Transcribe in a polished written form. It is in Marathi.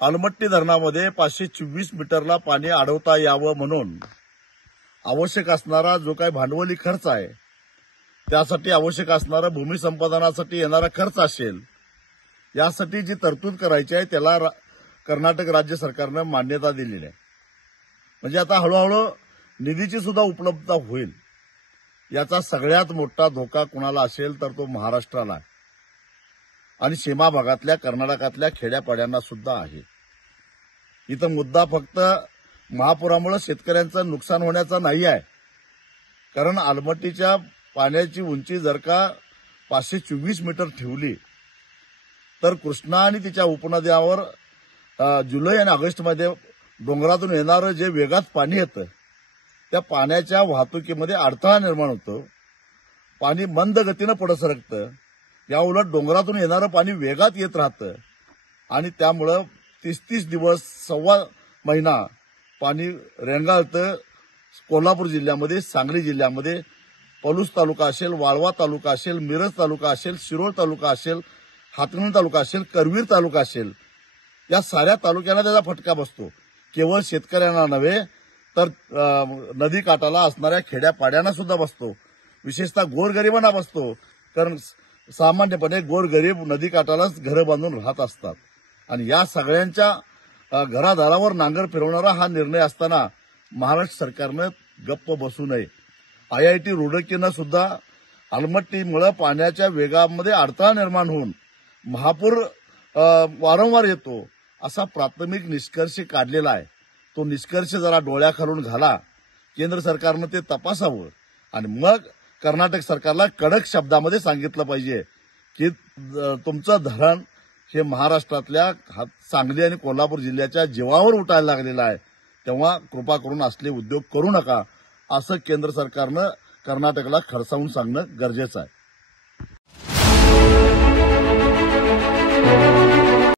अलमट्टी धरणामध्ये 524 मीटरला पाणी अडवता यावं म्हणून आवश्यक असणारा जो काही भांडवली खर्च आहे, त्यासाठी आवश्यक असणारा भूमी संपादनासाठी येणारा खर्च असेल, यासाठी जी तरतूद करायची आहे त्याला कर्नाटक राज्य सरकारनं मान्यता दिलेली आहे. म्हणजे आता हळूहळू निधीची सुद्धा उपलब्धता होईल. याचा सगळ्यात मोठा धोका कुणाला असेल तर तो महाराष्ट्राला आहे आणि सीमा भागातल्या कर्नाटकातल्या खेड्यापाड्यांना सुद्धा आहे. इथं मुद्दा फक्त महापुरामुळे शेतकऱ्यांचं नुकसान होण्याचा नाही आहे, कारण अलमट्टीच्या पाण्याची उंची जर का 524 मीटर ठेवली तर कृष्णा आणि तिच्या उपनद्यावर जुलै आणि ऑगस्टमध्ये डोंगरातून येणारं जे वेगात पाणी येतं त्या पाण्याच्या वाहतुकीमध्ये अडथळा निर्माण होतो. पाणी मंद गतीनं पुढे सरकतं. या उलट डोंगरातून येणारं पाणी वेगात येत राहतं आणि त्यामुळं 30 दिवस, सव्वा महिना पाणी रेंगाळतं. कोल्हापूर जिल्ह्यामध्ये, सांगली जिल्ह्यामध्ये, पलूस तालुका असेल, वाळवा तालुका असेल, मिरज तालुका असेल, शिरोळ तालुका असेल, हातकणंगले तालुका असेल, करवीर तालुका असेल, या साऱ्या तालुक्यांना त्याचा फटका बसतो. केवळ शेतकऱ्यांना नव्हे तर नदी काठाला असणाऱ्या खेड्यापाड्यांना सुद्धा बसतो. विशेषतः गोरगरिबांना बसतो, कारण सामान्यपणे गोरगरीब नदी काठालाच घरं बांधून राहत असतात. आणि या सगळ्यांच्या घरादारावर नांगर फिरवणारा हा निर्णय असताना महाराष्ट्र सरकारनं गप्प बसू नये. IIT रुडकीनं सुद्धा अलमट्टीमुळे पाण्याच्या वेगामध्ये अडथळा निर्माण होऊन महापूर वारंवार येतो असा प्राथमिक निष्कर्ष काढलेला आहे. तो निष्कर्ष जरा डोळ्याखालून घाला. केंद्र सरकारनं ते तपासावं आणि मग कर्नाटक सरकारला कडक शब्दामध्ये सांगितलं पाहिजे की तुमचं धरण हे महाराष्ट्रातल्या सांगली आणि कोल्हापूर जिल्ह्याच्या जीवावर उठायला लागलेलं आहे, तेव्हा कृपा करून असले उद्योग करू नका, असं केंद्र सरकारनं कर्नाटकला खडसावून सांगणं गरजेचं आहे.